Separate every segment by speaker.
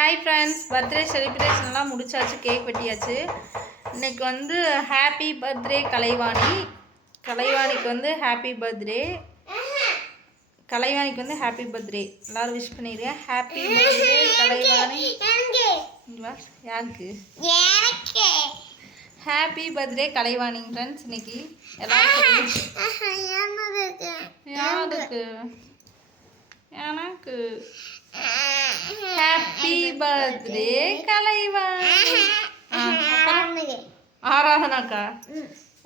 Speaker 1: Hi friends birthday செலிப்ரேஷன்லாம் முடிச்சாச்சு. Cake வெட்டியாச்சு. இன்னைக்கு வந்து ஹாப்பி பர்த்டே கலைவாணி. கலைவாணிக்கு வந்து ஹாப்பி பர்த்டே கலைவாணிக்கு வந்து ஹாப்பி பர்த்டே எல்லாரும் விஷ் பண்ணிடுங்க. Happy birthday Kalaivani. யாருக்கு? ஹாப்பி பர்த்டே கலைவாணி ஃப்ரெண்ட்ஸ் இன்னைக்கு. எல்லாரும் யாருக்கு எனக்கு. பர்த்டே கலைவாணி அப்புறம் ஆராதனாக்கா?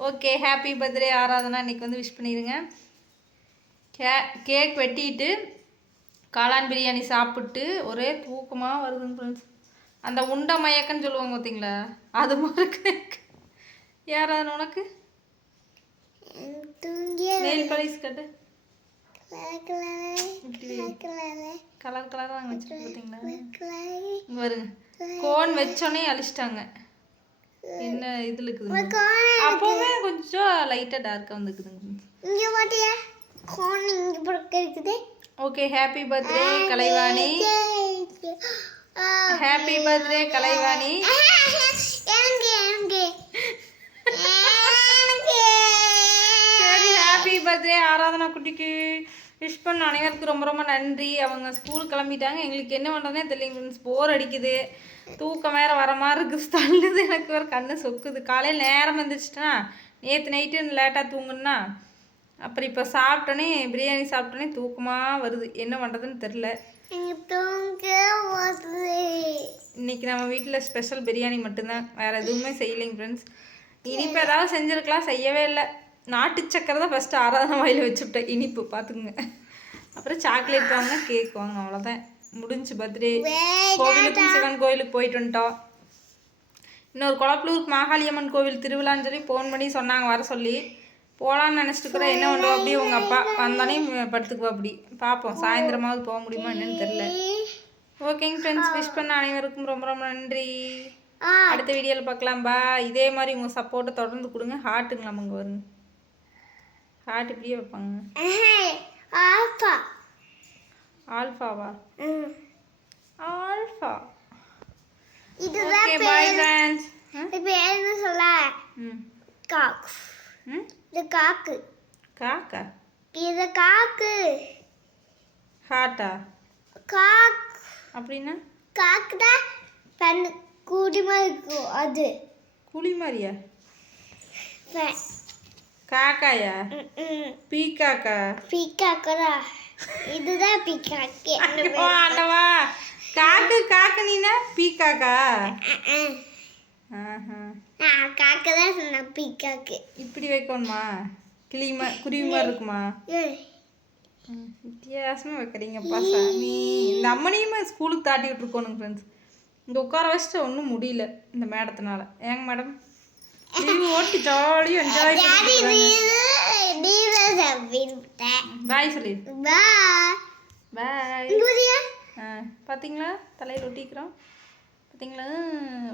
Speaker 1: Okay happy birthday Aradhana. இன்னைக்கு வந்து விஷ் பண்ணிடுங்க கே கேக் வெட்டிட்டு காளான் பிரியாணி சாப்பிட்டு ஒரே தூக்கமாக வருதுங்க ஃப்ரெண்ட்ஸ் அந்த உண்டை மயக்கன்னு சொல்லுவாங்க பார்த்தீங்களா? அது மாதிரி யாராவது உனக்கு? நெயில் பாலிஸ் கட்டு கலர் கலராக பார்த்தீங்களா இங்க வருங்க கோன் வச்சோடனே அழிச்சிட்டாங்க. என்ன இதில் இருக்குதுங்க அப்போவே கொஞ்சம் லைட்டாக டார்க்காக வந்துருக்குதுங்க.
Speaker 2: இங்க பாத்தியா? கோன் இங்க இருக்குது
Speaker 1: okay happy birthday Kalaivani. Happy birthday Kalaivani
Speaker 2: எனக்கு எனக்கு
Speaker 1: சரி ஹாப்பி பர்த்டே ஆராதனா குட்டிக்கு விஷ் பண்ண அனைவருக்கும் ரொம்ப ரொம்ப நன்றி. அவங்க ஸ்கூல் கிளம்பிட்டாங்க. எங்களுக்கு என்ன பண்ணுறதுனே தெரியல ஃப்ரெண்ட்ஸ் போர் அடிக்குது. தூக்கம் வேற வர மாதிரி இருக்குது தள்ளுது. எனக்கு ஒரு கண்ணு சொக்குது. காலையில் நேரம் வந்துச்சுட்டா நேற்று நைட்டு லேட்டாக தூங்குனா அப்புறம் இப்போ சாப்பிட்டோன்னே பிரியாணி சாப்பிட்டோன்னே தூக்கமாக வருது. என்ன பண்ணுறதுன்னு தெரில இன்னைக்கு நம்ம வீட்டில் ஸ்பெஷல் பிரியாணி மட்டும்தான். வேறு எதுவுமே செய்யலைங்க ஃப்ரெண்ட்ஸ் இனிப்பு ஏதாவது செஞ்சுருக்கலாம். செய்யவே இல்லை. நாட்டு சக்கரை தான் ஃபஸ்ட்டு ஆராதனை வாயில் வச்சுவிட்டேன் இனிப்பு பார்த்துக்குங்க அப்புறம் சாக்லேட் வாங்க கேக் வாங்க அவ்வளோதான் முடிஞ்சு பர்த்டே கோவிலுக்கு சிவன் கோவிலுக்கு போயிட்டு வந்துட்டோம். இன்னொரு குளப்பலூருக்கு மாகாளியம்மன் கோவில் திருவிழான்னு சொல்லி ஃபோன் பண்ணி சொன்னாங்க வர சொல்லி. போகலான்னு நினச்சிட்டு கூட என்ன பண்ணுவோம் அப்படியே உங்கள் அப்பா வந்தானே படுத்துக்குவா அப்படி. பார்ப்போம் சாயந்தரமாவது போக முடியுமா என்னன்னு தெரில ஓகேங்க ஃப்ரெண்ட்ஸ் விஷ் பண்ண அனைவருக்கும் ரொம்ப ரொம்ப நன்றி. அடுத்த வீடியோவில் பார்க்கலாம் பா இதே மாதிரி உங்கள் சப்போர்ட்டை தொடர்ந்து கொடுங்க. ஹார்ட்டுங்களாம் அங்கே வருங்க. ஹார்ட் இப்படியே வைப்பாங்க
Speaker 2: ஆப்பா
Speaker 1: ஆல்ஃபாவா? ஆல்ஃபா.
Speaker 2: இதுதான்
Speaker 1: ஓகே பாய் ஃப்ரெண்ட்ஸ்
Speaker 2: இப்ப என்ன சொல்ல.
Speaker 1: ம்.
Speaker 2: காக்கு
Speaker 1: ம்?
Speaker 2: இது காக்கு.
Speaker 1: காக்கா?
Speaker 2: இது காக்கு.
Speaker 1: ஹார்ட்டா?
Speaker 2: காக்.
Speaker 1: அப்படின்னா?
Speaker 2: காக்கு தான் பெண் கூடிமா இருக்கும் அது.
Speaker 1: குழி மாதிரியா
Speaker 2: பெ-
Speaker 1: காக்காயா. பீக்காக்கா?
Speaker 2: பீக்காக்கடா. இதுதான் பீக்காக்கு.
Speaker 1: ஆண்டவா காக்கு காக்கு நீனா? பீக்காக்கா? ஆஹா.
Speaker 2: நான் காக்க தான் சொன்னேன் பீக்காக்கு.
Speaker 1: இப்படி வைக்கணுமா? கிளி மா குருவி மாதிரி இருக்குமா?
Speaker 2: ஏய்,
Speaker 1: ம், வித்தியாசமா வைக்கிறீங்கப்பா சாமி இந்த அம்மனையுமே ஸ்கூலுக்கு தாட்டி விட்டுருக்கோனுங்க ஃப்ரெண்ட்ஸ் இங்கே உட்கார வச்சுட்டு ஒன்றும் முடியல இந்த மேடத்தினால. ஏங்க மேடம்? ஓட்டி
Speaker 2: நீ நீதான் சாப்பிட்டேன்
Speaker 1: பாய் சொல்லி.
Speaker 2: பாய்
Speaker 1: பார்த்தீங்களா தலையில் ஒட்டிக்கிறோம். பார்த்தீங்களா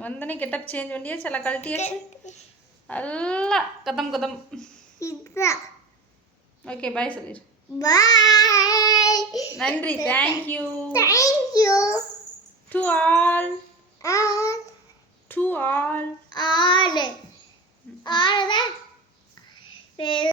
Speaker 1: வந்தனே கெட்டப் சேஞ்ச் பண்ணியா? சில கழட்டியாச்சு. எல்லாம் கதம் கதம். ஓகே பாய் சொல்லிடு
Speaker 2: பாய்
Speaker 1: நன்றி. Thank you
Speaker 2: thank you
Speaker 1: to all
Speaker 2: all
Speaker 1: to all
Speaker 2: all all தான்